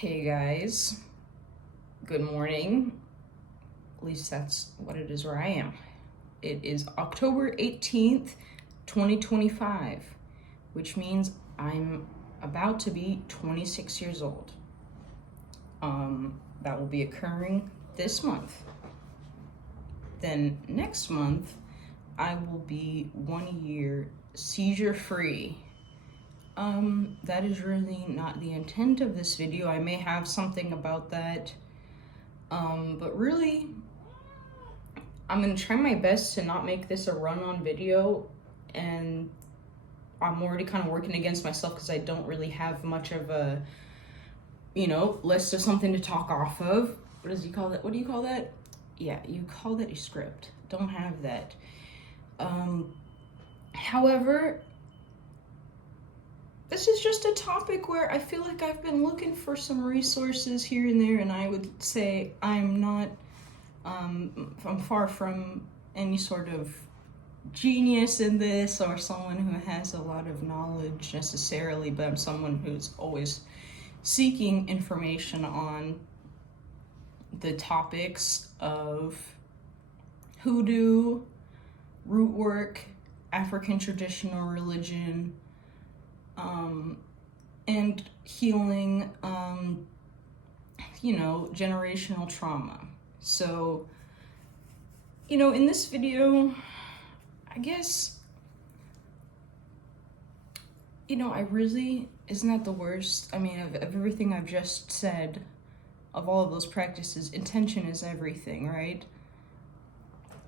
Hey guys, good morning. At least that's what it is where I am. It is October 18th, 2025, which means I'm about to be 26 years old. That will be occurring this month. Then next month, I will be 1 year seizure free. That is really not the intent of this video. I may have something about that. But really, I'm gonna try my best to not make this a run-on video, and I'm already kind of working against myself because I don't really have much of a, list of something to talk off of. What does he call that? What do you call that? Yeah, you call that a script. Don't have that. However, this is just a topic where I feel like I've been looking for some resources here and there, and I would say I'm far from any sort of genius in this or someone who has a lot of knowledge necessarily, but I'm someone who's always seeking information on the topics of hoodoo, root work, African traditional religion, and healing, generational trauma. So, in this video, I guess, I really, isn't that the worst? I mean, of everything I've just said, of all of those practices, intention is everything, right?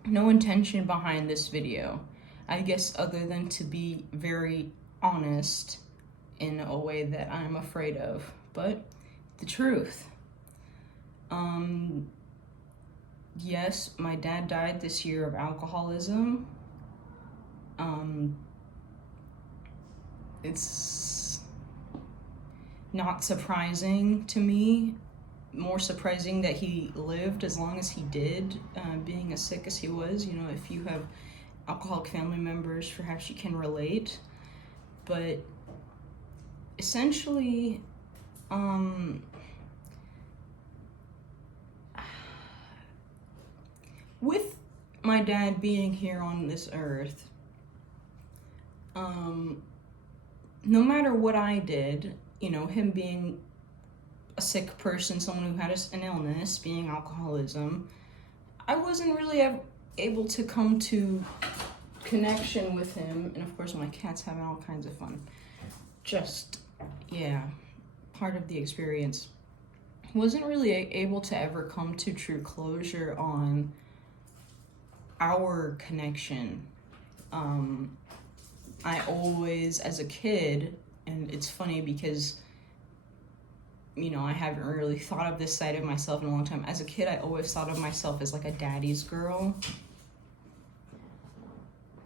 No intention behind this video, I guess, other than to be very honest in a way that I'm afraid of, but the truth. Yes, my dad died this year of alcoholism. It's not surprising to me, more surprising that he lived as long as he did, being as sick as he was. If you have alcoholic family members, perhaps you can relate. But essentially, with my dad being here on this earth, no matter what I did, him being a sick person, someone who had an illness, being alcoholism, I wasn't really able to come to connection with him. And of course, my cat's having all kinds of fun. Part of the experience. Wasn't really able to ever come to true closure on our connection. I always, as a kid, and it's funny because, I haven't really thought of this side of myself in a long time. As a kid, I always thought of myself as like a daddy's girl.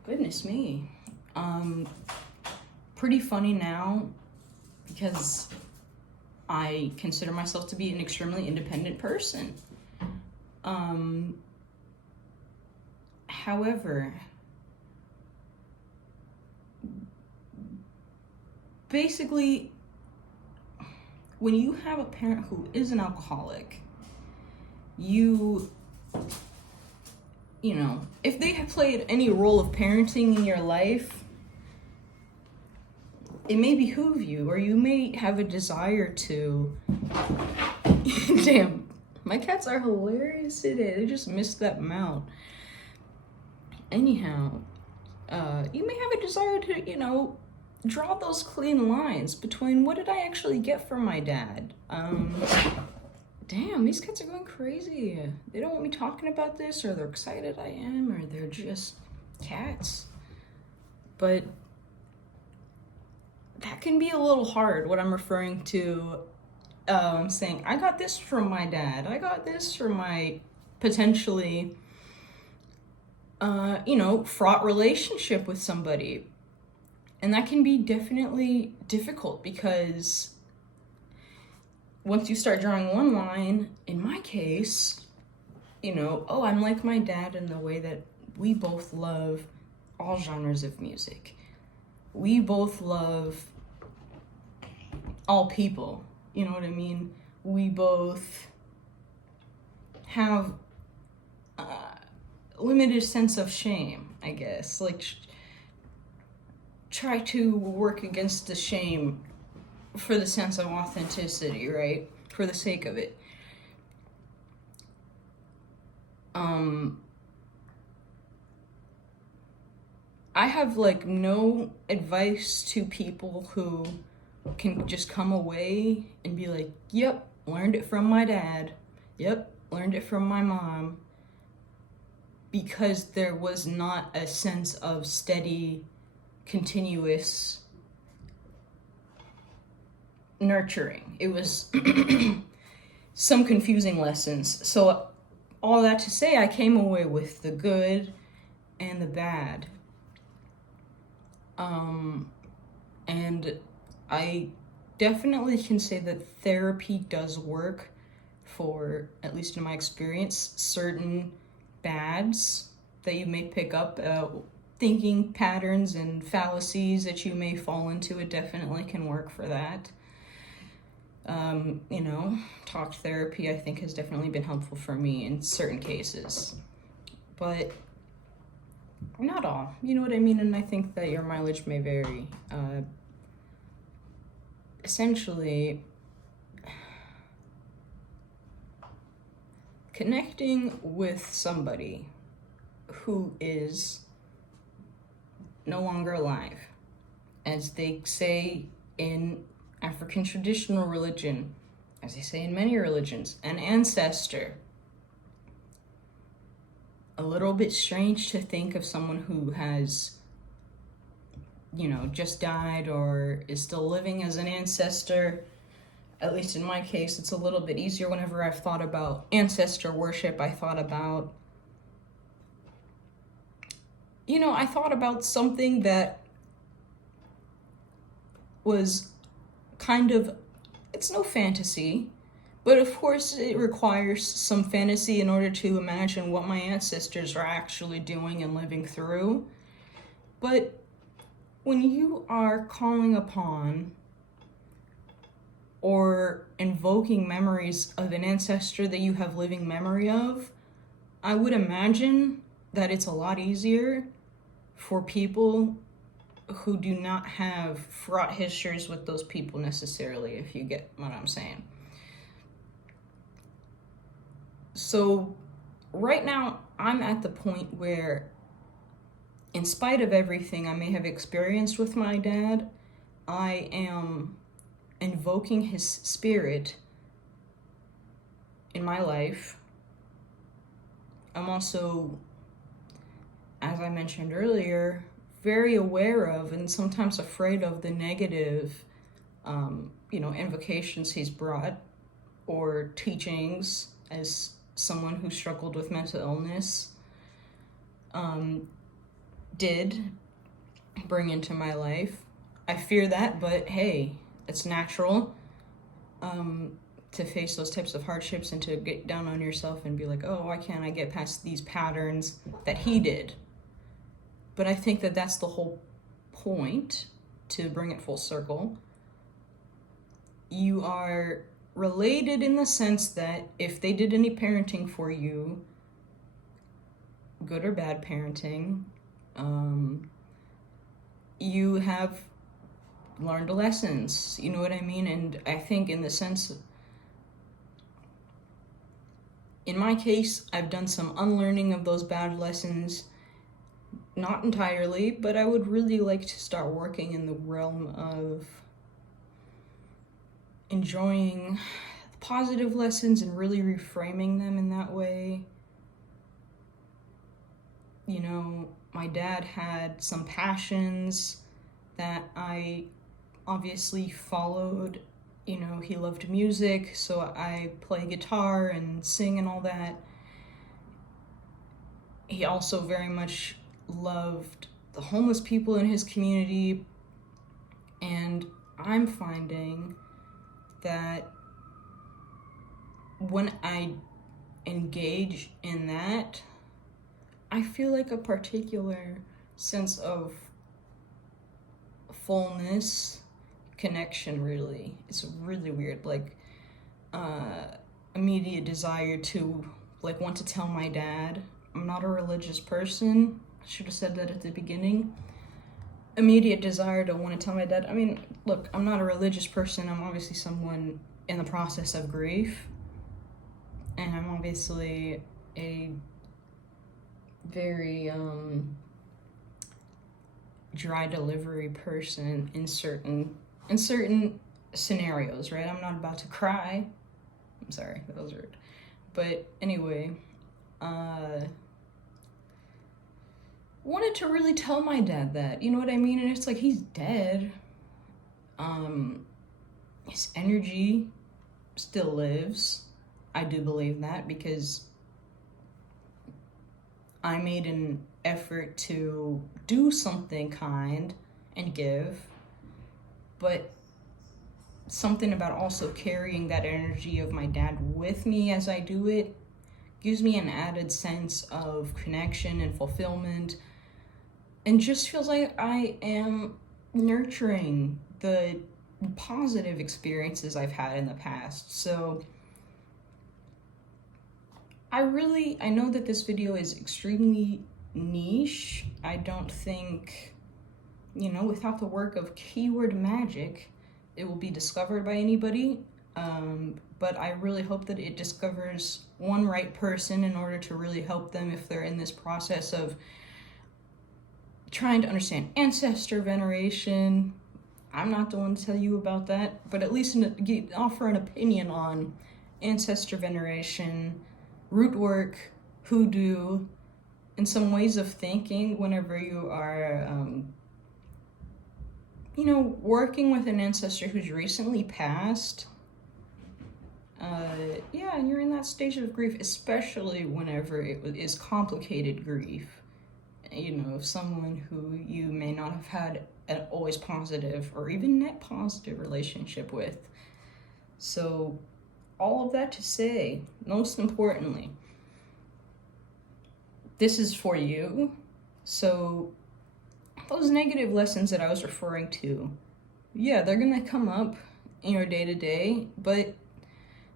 Goodness me. Pretty funny now because I consider myself to be an extremely independent person. However, basically, when you have a parent who is an alcoholic, if they have played any role of parenting in your life, it may behoove you, or you may have a desire to. Damn, my cats are hilarious today. They just missed that mount. Anyhow, you may have a desire to, draw those clean lines between what did I actually get from my dad. Damn, these cats are going crazy. They don't want me talking about this, or they're excited I am, or they're just cats. But that can be a little hard, what I'm referring to, saying, I got this from my dad. I got this from my potentially, fraught relationship with somebody. And that can be definitely difficult because once you start drawing one line, in my case, I'm like my dad in the way that we both love all genres of music. We both love all people, you know what I mean? we both have a limited sense of shame, I guess. Like, try to work against the shame for the sense of authenticity, right? For the sake of it. I have like no advice to people who can just come away and be like, yep, learned it from my dad. Yep, learned it from my mom. Because there was not a sense of steady, continuous nurturing. It was some confusing lessons. So all that to say, I came away with the good and the bad. And I definitely can say that therapy does work for, at least in my experience, certain bads that you may pick up, thinking patterns and fallacies that you may fall into. It definitely can work for that. Talk therapy I think has definitely been helpful for me in certain cases, but not all, you know what I mean? And I think that your mileage may vary. Essentially, connecting with somebody who is no longer alive, as they say in African traditional religion, as they say in many religions, an ancestor. A little bit strange to think of someone who has, just died or is still living as an ancestor. At least in my case, it's a little bit easier. Whenever I've thought about ancestor worship, I thought about something that was kind of, it's no fantasy, but of course it requires some fantasy in order to imagine what my ancestors are actually doing and living through. But when you are calling upon or invoking memories of an ancestor that you have living memory of, I would imagine that it's a lot easier for people who do not have fraught histories with those people necessarily, if you get what I'm saying. So right now, I'm at the point where, in spite of everything I may have experienced with my dad, I am invoking his spirit in my life. I'm also, as I mentioned earlier, very aware of and sometimes afraid of the negative, invocations he's brought or teachings as someone who struggled with mental illness did bring into my life. I fear that, but hey, it's natural to face those types of hardships and to get down on yourself and be like, oh, why can't I get past these patterns that he did? But I think that that's the whole point, to bring it full circle. You are related in the sense that if they did any parenting for you, good or bad parenting, you have learned lessons, you know what I mean? And I think in the sense, in my case, I've done some unlearning of those bad lessons. Not entirely, but I would really like to start working in the realm of enjoying positive lessons and really reframing them in that way. My dad had some passions that I obviously followed. He loved music, so I play guitar and sing and all that. He also very much loved the homeless people in his community, and I'm finding that when I engage in that, I feel like a particular sense of fullness, connection, really. It's really weird. Like, immediate desire to like want to tell my dad. I'm not a religious person. I should have said that at the beginning. Immediate desire to want to tell my dad. I mean, look, I'm not a religious person. I'm obviously someone in the process of grief. And I'm obviously a very dry delivery person in certain scenarios, right? I'm not about to cry. I'm sorry, that was rude. But anyway, wanted to really tell my dad that, you know what I mean? And it's like, he's dead. His energy still lives. I do believe that because I made an effort to do something kind and give, but something about also carrying that energy of my dad with me as I do it gives me an added sense of connection and fulfillment, and just feels like I am nurturing the positive experiences I've had in the past. So I know that this video is extremely niche. I don't think, without the work of keyword magic, it will be discovered by anybody. But I really hope that it discovers one right person in order to really help them if they're in this process of trying to understand ancestor veneration. I'm not the one to tell you about that, but at least offer an opinion on ancestor veneration, root work, hoodoo, and some ways of thinking whenever you are, working with an ancestor who's recently passed. And you're in that stage of grief, especially whenever it is complicated grief. Someone who you may not have had an always positive or even net positive relationship with. So all of that to say, most importantly, this is for you. So those negative lessons that I was referring to, yeah, they're gonna come up in your day-to-day, but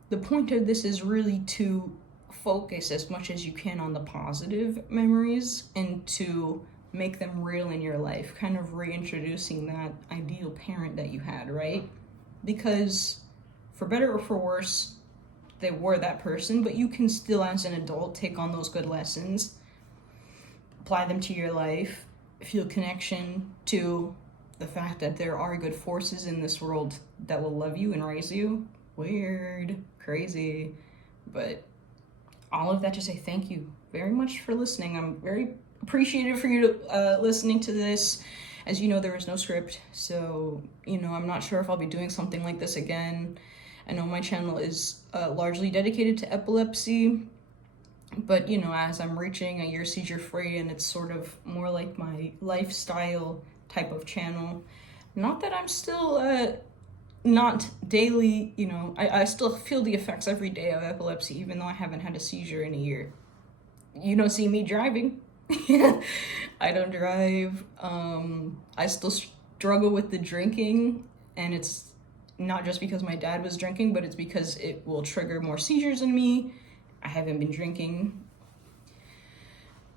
the point of this is really to focus as much as you can on the positive memories and to make them real in your life, kind of reintroducing that ideal parent that you had, right? Because for better or for worse, they were that person, but you can still, as an adult, take on those good lessons, apply them to your life, feel connection to the fact that there are good forces in this world that will love you and raise you. Weird, crazy, but all of that to say thank you very much for listening. I'm very appreciative for you listening to this. As you know, there was no script, so I'm not sure if I'll be doing something like this again. I know my channel is largely dedicated to epilepsy, but as I'm reaching a year seizure free, and it's sort of more like my lifestyle type of channel. Not that I'm still not daily, I still feel the effects every day of epilepsy, even though I haven't had a seizure in a year. You don't see me driving. I don't drive. I still struggle with the drinking, and it's not just because my dad was drinking, but it's because it will trigger more seizures in me. I haven't been drinking.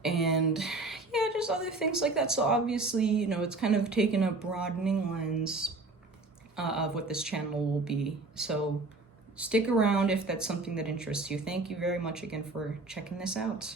And yeah, just other things like that. So obviously, it's kind of taken a broadening lens of what this channel will be. So stick around if that's something that interests you. Thank you very much again for checking this out.